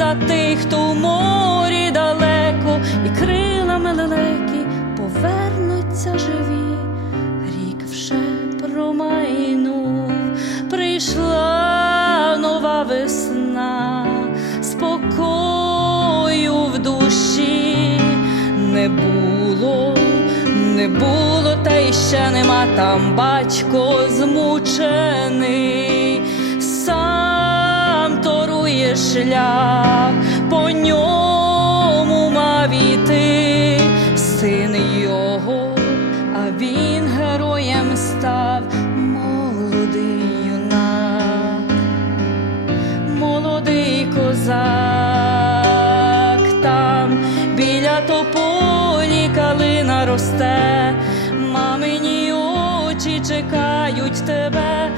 за тих, хто в морі далеко, і крилами лелеки повернуться живі. Рік вже промайнув, прийшла нова весна, спокою в душі не було, не було, та й ще нема там батько змучений, сам шлях, по ньому мав іти син його, а він героєм став молодий юнак, молодий козак, там біля тополі калина росте, мамині очі чекають тебе,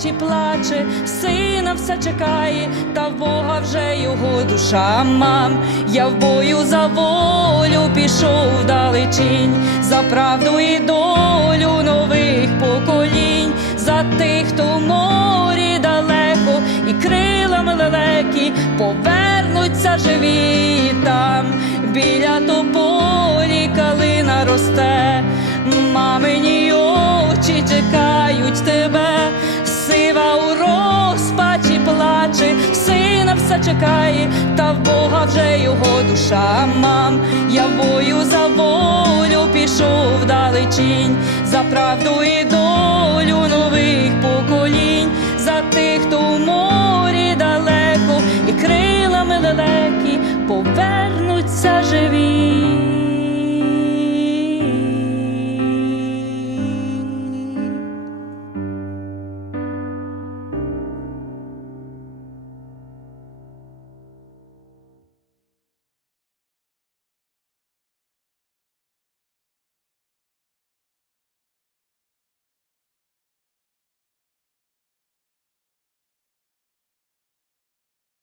розпачі плаче, сина все чекає, та в Бога вже його душа. Мам, я в бою за волю пішов далечінь, за правду і долю нових поколінь, за тих, хто в морі далеко, і крилами лелеки повернуться живі там, біля тополі калина росте, чекає, та в Бога вже його душа мам. Я в бою за волю пішов далечінь, за правду і долю нових поколінь, за тих, хто в морі далеко, і крилами далекі повернуться живі.